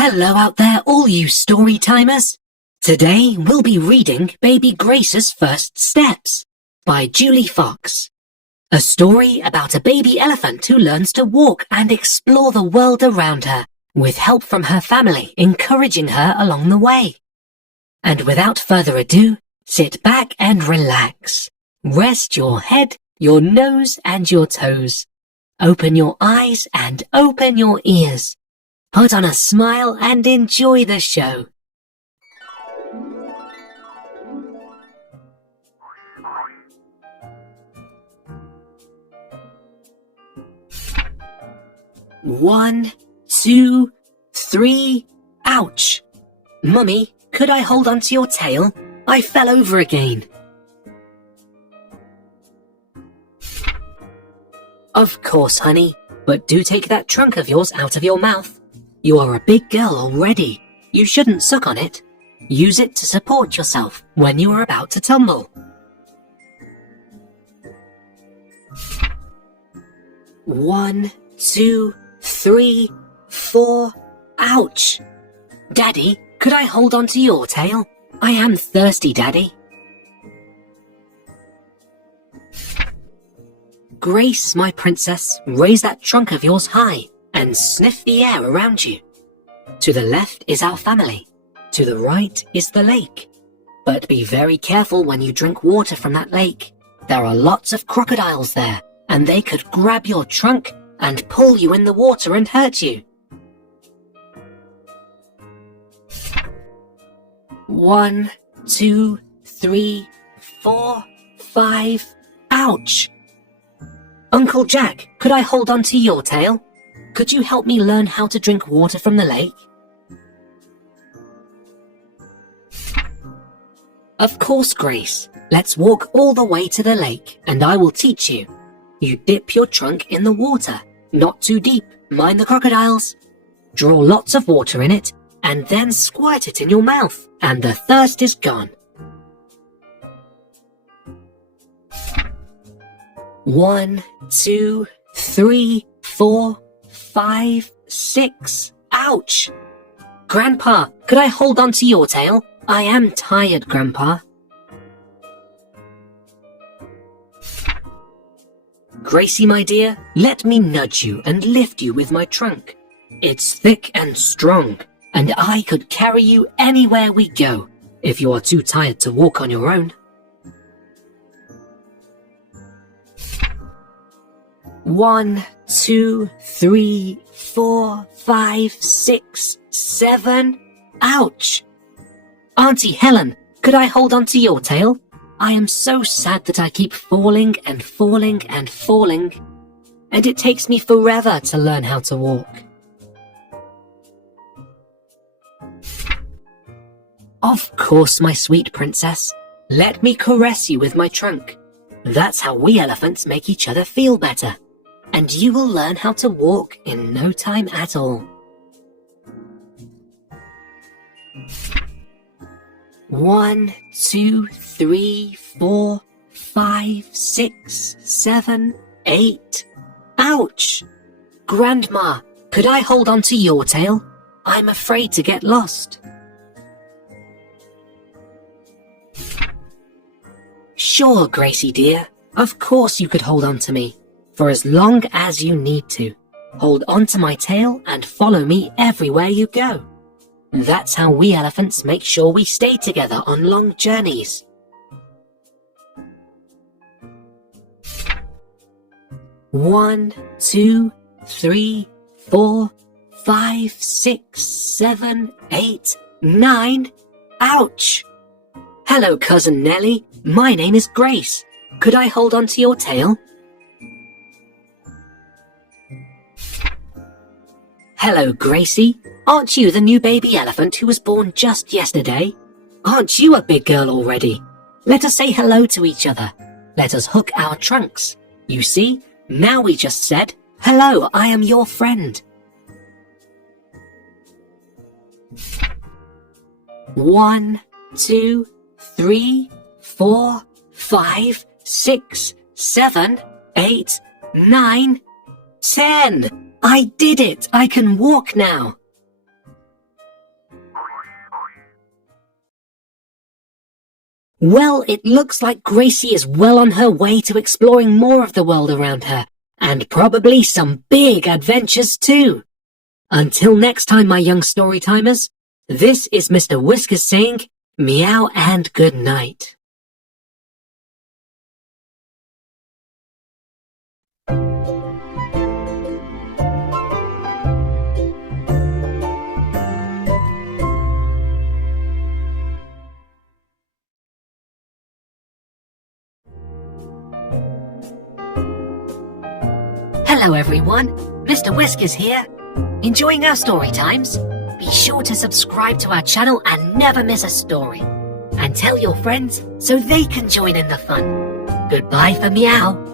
Hello out there, all you story timers. Today we'll be reading Baby Grace's First Steps by Julie Fox. A story about a baby elephant who learns to walk and explore the world around her, with help from her family encouraging her along the way. And without further ado, sit back and relax. Rest your head, your nose and your toes. Open your eyes and open your ears. Put on a smile and enjoy the show. One, two, three, ouch! Mummy, could I hold onto your tail? I fell over again. Of course, honey, but do take that trunk of yours out of your mouth. You are a big girl already. You shouldn't suck on it. Use it to support yourself when you are about to tumble. One, two, three, four, ouch! Daddy, could I hold onto your tail? I am thirsty, Daddy. Grace, my princess, raise that trunk of yours high and sniff the air around you. To the left is our family. To the right is the lake. But be very careful when you drink water from that lake. There are lots of crocodiles there, and they could grab your trunk and pull you in the water and hurt you. One, two, three, four, five, ouch! Uncle Jack, could I hold on to your tail? Could you help me learn how to drink water from the lake? Of course, Grace. Let's walk all the way to the lake, and I will teach you. You dip your trunk in the water, not too deep, mind the crocodiles. Draw lots of water in it, and then squirt it in your mouth, and the thirst is gone. One, two, three, four, five, six, ouch! Grandpa, could I hold on to your tail? I am tired, Grandpa. Gracie, my dear, let me nudge you and lift you with my trunk. It's thick and strong, and I could carry you anywhere we go, if you are too tired to walk on your own. One, two, three, four, five, six, seven, ouch! Auntie Helen, could I hold on to your tail? I am so sad that I keep falling and falling and falling, and it takes me forever to learn how to walk. Of course, my sweet princess. Let me caress you with my trunk. That's how we elephants make each other feel better. And you will learn how to walk in no time at all. One, two, three, four, five, six, seven, eight. Ouch! Grandma, could I hold on to your tail? I'm afraid to get lost. Sure, Gracie dear. Of course you could hold on to me. For as long as you need to. Hold on to my tail and follow me everywhere you go. That's how we elephants make sure we stay together on long journeys. One, two, three, four, five, six, seven, eight, nine. Ouch! Hello, Cousin Nellie. My name is Grace. Could I hold on to your tail? Hello, Gracie. Aren't you the new baby elephant who was born just yesterday? Aren't you a big girl already? Let us say hello to each other. Let us hook our trunks. You see, now we just said, hello, I am your friend. One, two, three, four, five, 6, 7, 8, 9, 10. I did it! I can walk now. Well, it looks like Gracie is well on her way to exploring more of the world around her, and probably some big adventures too. Until next time, my young storytimers, this is Mr. Whiskers saying meow and good night. Hello everyone, Mr. Whiskers here. Enjoying our story times? Be sure to subscribe to our channel and never miss a story. And tell your friends so they can join in the fun. Goodbye for meow.